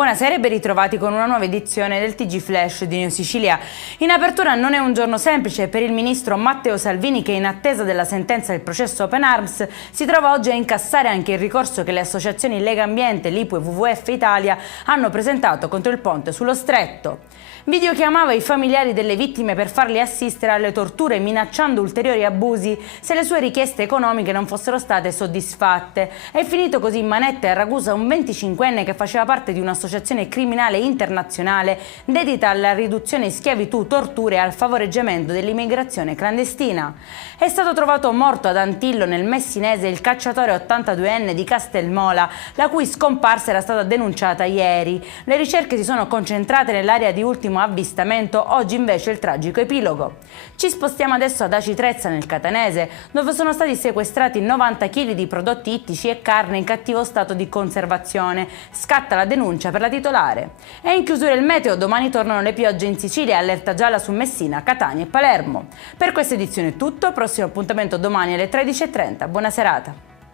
Buonasera e ben ritrovati con una nuova edizione del TG Flash di Neo Sicilia. In apertura non è un giorno semplice per il ministro Matteo Salvini che in attesa della sentenza del processo Open Arms si trova oggi a incassare anche il ricorso che le associazioni Lega Ambiente, l'IPU e WWF Italia hanno presentato contro il ponte sullo Stretto. Videochiamava i familiari delle vittime per farli assistere alle torture minacciando ulteriori abusi se le sue richieste economiche non fossero state soddisfatte. È finito così in manette a Ragusa un 25enne che faceva parte di un'associazione criminale internazionale dedita alla riduzione in schiavitù, torture e al favoreggiamento dell'immigrazione clandestina. È stato trovato morto ad Antillo nel Messinese il cacciatore 82enne di Castelmola, la cui scomparsa era stata denunciata ieri. Le ricerche si sono concentrate nell'area di ultimo avvistamento, oggi invece il tragico epilogo. Ci spostiamo adesso ad Aci Trezza nel Catanese, dove sono stati sequestrati 90 kg di prodotti ittici e carne in cattivo stato di conservazione. Scatta la denuncia per la titolare. E in chiusura il meteo, domani tornano le piogge in Sicilia, allerta gialla su Messina, Catania e Palermo. Per questa edizione è tutto, prossimo appuntamento domani alle 13:30. Buona serata.